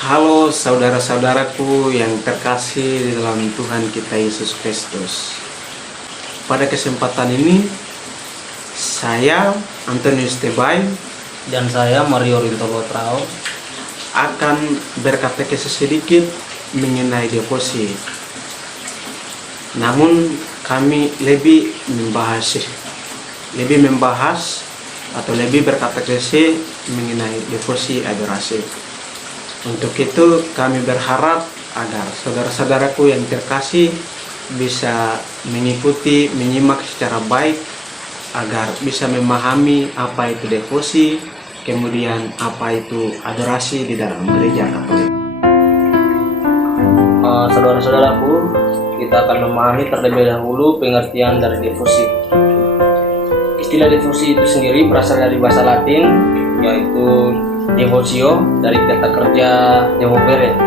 Halo saudara-saudaraku yang terkasih di dalam Tuhan kita Yesus Kristus. Pada kesempatan ini, saya Antonius Tebay Dan saya Mario Rintolo Trao akan berkata-kata sedikit mengenai devosi. Namun kami lebih membahas atau lebih berkata-kata mengenai devosi adorasi. Untuk itu kami berharap agar saudara-saudaraku yang terkasih bisa mengikuti, menyimak secara baik agar bisa memahami apa itu devosi, kemudian apa itu adorasi di dalam gereja Katolik. Saudara-saudaraku, kita akan memahami terlebih dahulu pengertian dari devosi. Istilah devosi itu sendiri berasal dari bahasa Latin, yaitu devotio, dari kata kerja devovere,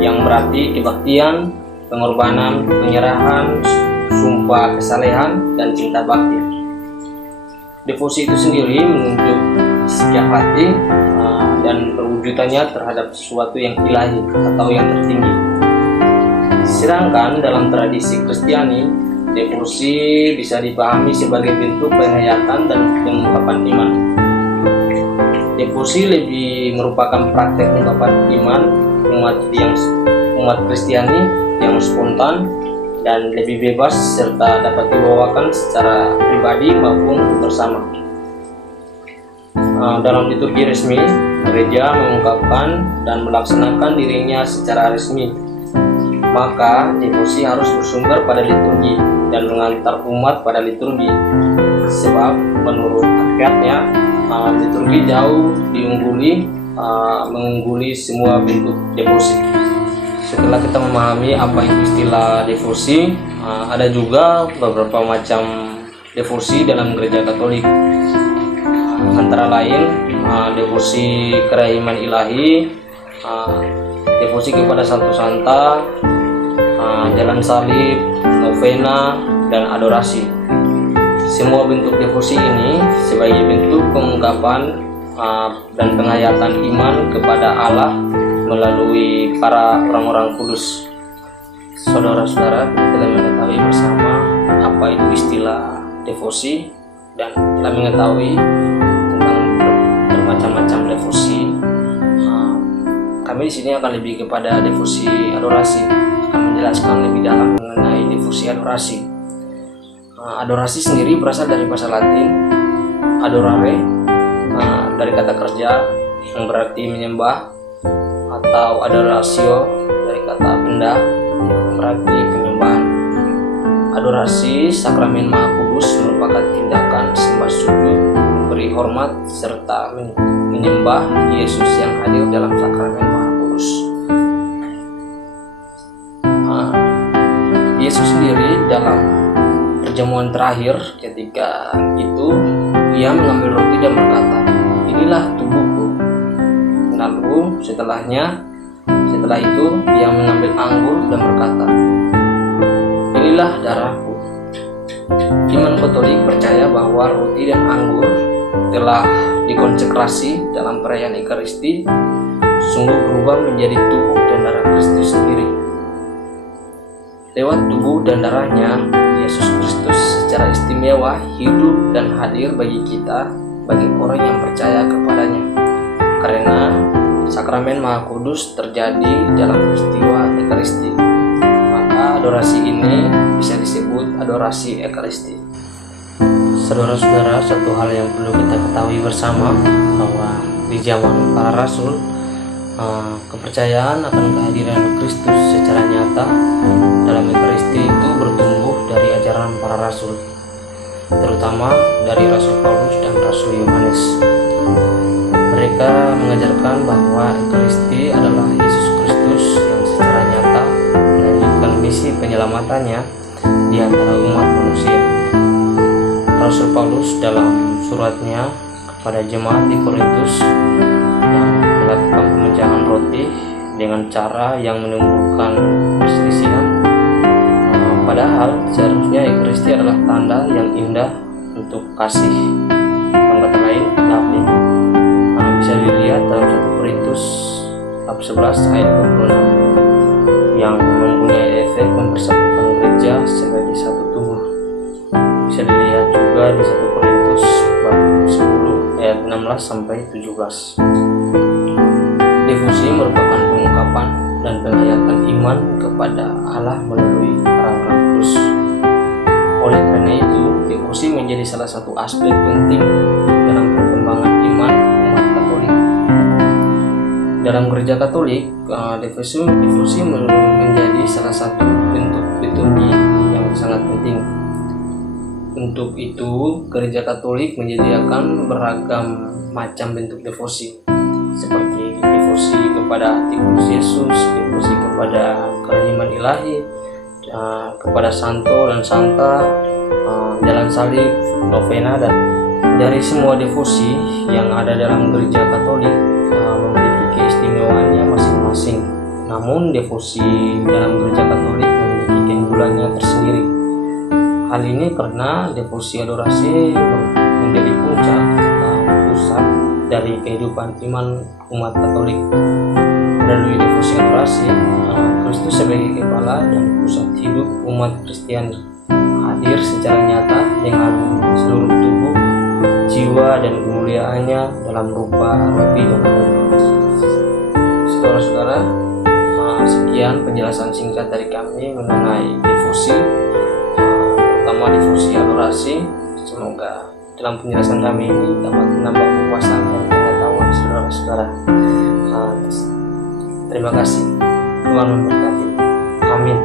yang berarti kebaktian, pengorbanan, penyerahan, sumpah kesalehan, dan cinta bakti. Devosi itu sendiri menunjuk sikap hati dan perwujudannya terhadap sesuatu yang ilahi atau yang tertinggi. Sedangkan dalam tradisi Kristiani, devosi bisa dipahami sebagai bentuk penghayatan dan pengungkapan iman. Devosi lebih merupakan praktek ungkapan iman umat Kristiani yang spontan dan lebih bebas serta dapat dibawakan secara pribadi maupun bersama. Dalam liturgi resmi, gereja mengungkapkan dan melaksanakan dirinya secara resmi. Maka devosi harus bersumber pada liturgi dan mengantar umat pada liturgi. Sebab menurut hakikatnya liturgi jauh mengungguli semua bentuk devosi. Setelah kita memahami apa itu istilah devosi, ada juga beberapa macam devosi dalam gereja Katolik. Antara lain devosi kerahiman ilahi, devosi kepada Santo Santa, jalan salib, novena, dan adorasi. Semua bentuk devosi ini sebagai bentuk pengungkapan dan penghayatan iman kepada Allah melalui para orang-orang kudus. Saudara-saudara, kita telah mengetahui bersama apa itu istilah devosi dan telah mengetahui tentang bermacam-macam devosi. Kami di sini akan lebih kepada devosi adorasi, akan menjelaskan lebih dalam mengenai devosi adorasi. Adorasi sendiri berasal dari bahasa Latin adorare, dari kata kerja yang berarti menyembah, atau adoratio dari kata benda yang berarti penyembahan. Adorasi sakramen Maha Kudus merupakan tindakan sembah sujud, memberi hormat serta menyembah Yesus yang hadir dalam sakramen Maha Kudus. Yesus sendiri dalam perjamuan terakhir ketika itu ia mengambil roti dan berkata, "Inilah tubuhku." Lalu setelah itu ia mengambil anggur dan berkata, "Inilah darahku." Iman Katolik percaya bahwa roti dan anggur telah dikonsekrasi dalam perayaan Ekaristi sungguh berubah menjadi tubuh dan darah Kristus sendiri. Lewat tubuh dan darahnya, Yesus Kristus secara istimewa hidup dan hadir bagi kita, bagi orang yang percaya kepadanya. Karena sakramen Maha Kudus terjadi dalam peristiwa Ekaristi, maka adorasi ini bisa disebut adorasi Ekaristi. Saudara-saudara, satu hal yang perlu kita ketahui bersama bahwa di zaman para rasul, kepercayaan akan kehadiran Kristus secara nyata dalam Ekaristi itu bertumbuh dari ajaran para rasul, terutama dari Rasul Paulus dan Rasul Yohanes. Mereka mengajarkan bahwa Ekaristi adalah Yesus Kristus yang secara nyata melanjutkan misi penyelamatannya di antara umat manusia. Rasul Paulus dalam suratnya kepada jemaat di Korintus yang melakukan pemecahan roti dengan cara yang menimbulkan perselisihan, padahal seharusnya Ekaristi adalah tanda yang indah untuk kasih. Dengan kata lain, agape. Bisa dilihat dalam 1 Korintus bab 11 ayat 26 yang mempunyai efek mempersatukan gereja sebagai satu tubuh. Bisa dilihat juga di 1 Korintus bab 10 ayat 16 sampai 17. Devosi merupakan pengungkapan dan penghayatan iman kepada Allah melalui orang-orang kudus. Oleh karena itu, devosi menjadi salah satu aspek penting dalam perkembangan iman umat Katolik. Dalam gereja Katolik, devosi menjadi salah satu bentuk liturgi yang sangat penting. Untuk itu, gereja Katolik menyediakan beragam macam bentuk devosi, seperti devosi kepada hati kudus Yesus, devosi kepada kerahiman ilahi, kepada santo dan santa, jalan salib, novena, dan dari semua devosi yang ada dalam gereja Katolik memiliki keistimewaannya masing-masing. Namun devosi dalam gereja Katolik memiliki keunggulannya tersendiri. Hal ini karena devosi adorasi menjadi puncak atau pusat dari kehidupan iman umat Katolik. Melalui devosi adorasi, Kristus sebagai kepala dan pusat hidup umat Kristiani hadir secara nyata dengan seluruh tubuh, jiwa, dan kemuliaannya dalam rupa roti dan air. Saudara-saudara, sekian penjelasan singkat dari kami mengenai devosi, terutama devosi adorasi. Semoga dalam penjelasan kami ini dapat menambah kepuasan dan pengetahuan saudara-saudara. Terima kasih. Tuhan memberkati. Amin.